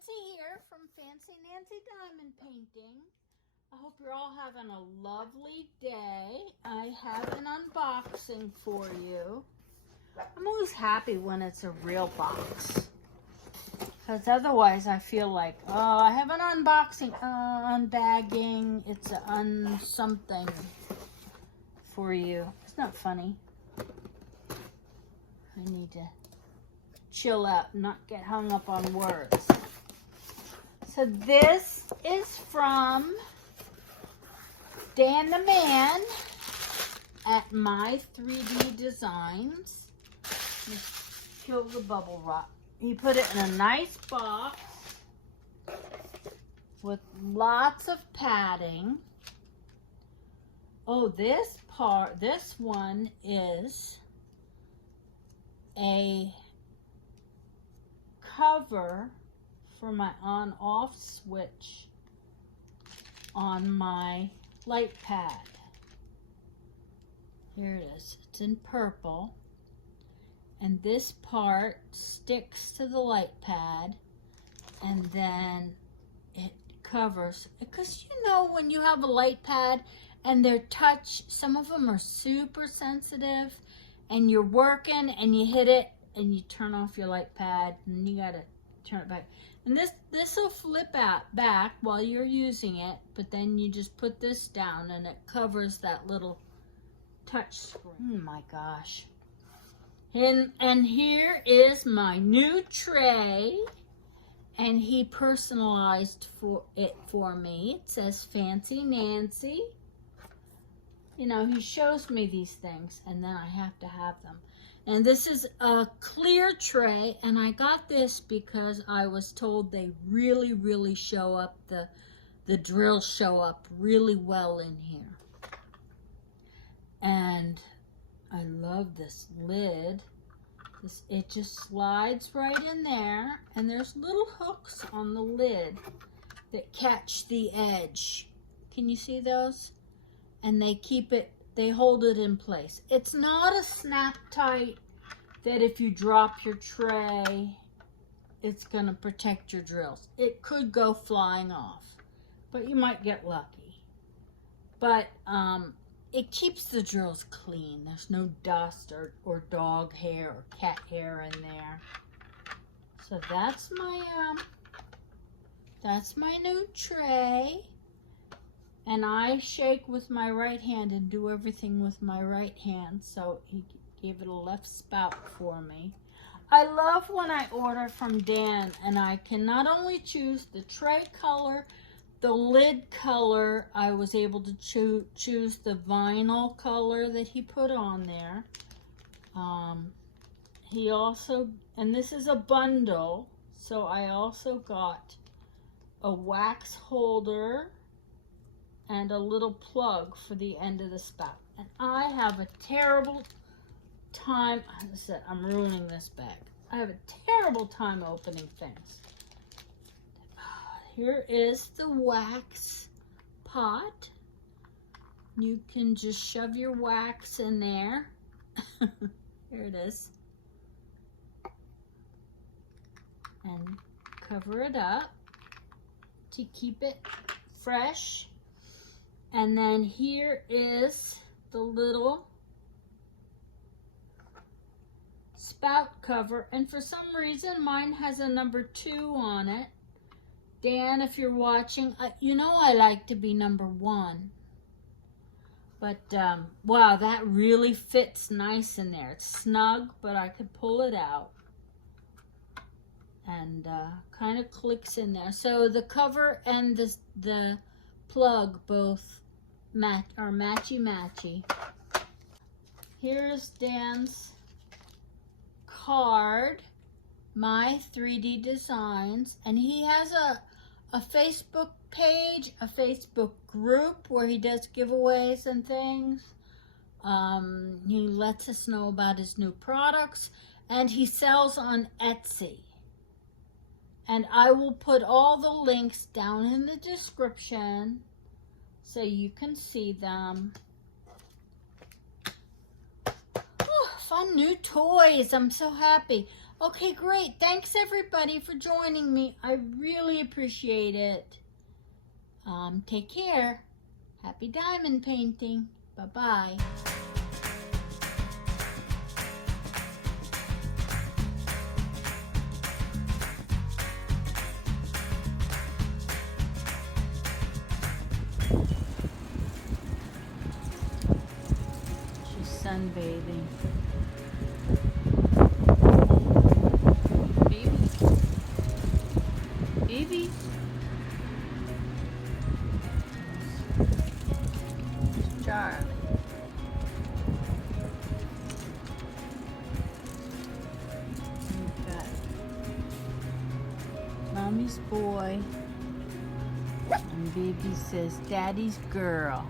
Nancy here from Fancy Nancy Diamond Painting. I hope you're all having a lovely day. I have an unboxing for you. I'm always happy when it's a real box, because otherwise I feel like, oh, I have an unboxing, unbagging, it's an something for you. It's not funny. I need to chill out and not get hung up on words. So this is from Dan the Man at My3Ddesigns. Let's kill the bubble wrap. He put it in a nice box with lots of padding. Oh, this one is a cover for my on-off switch on my light pad. Here it is. It's in purple. And this part sticks to the light pad, and then it covers. Because you know, when you have a light pad and they're touch, some of them are super sensitive, and you're working and you hit it and you turn off your light pad and you gotta turn it back. And this will flip out back while you're using it, but then you just put this down and it covers that little touch screen. Oh my gosh. And here is my new tray, and he personalized it for me. It says Fancy Nancy. You know, he shows me these things and then I have to have them. And this is a clear tray, and I got this because I was told they really show up, the drills show up really well in here. And I love this lid. It just slides right in there, and there's little hooks on the lid that catch the edge. Can you see those? And they keep it, they hold it in place. It's not a snap tight that if you drop your tray, it's gonna protect your drills. It could go flying off, but you might get lucky. But it keeps the drills clean. There's no dust or dog hair or cat hair in there. So that's my new tray. And I shake with my right hand and do everything with my right hand. So he gave it a left spout for me. I love when I order from Dan and I can not only choose the tray color, the lid color. I was able to choose the vinyl color that he put on there. He also, and this is a bundle, so I also got a wax holder and a little plug for the end of the spout. And I have a terrible time, as I said, I'm ruining this bag. I have a terrible time opening things. Here is the wax pot. You can just shove your wax in there. Here it is. And cover it up to keep it fresh. And then here is the little spout cover. And for some reason, mine has a number 2 on it. Dan, if you're watching, you know I like to be number 1. But, wow, that really fits nice in there. It's snug, but I could pull it out. And kind of clicks in there. So the cover and the plug both are matchy-matchy. Here's Dan's card, My3Ddesigns, and he has a Facebook page, a Facebook group where he does giveaways and things. He lets us know about his new products, and he sells on Etsy. And I will put all the links down in the description so you can see them. Oh, fun new toys. I'm so happy. Okay, great. Thanks everybody for joining me. I really appreciate it. Take care. Happy diamond painting. Bye-bye. She's sunbathing. Baby. Charlie. We've got Mommy's boy. And baby says, Daddy's girl.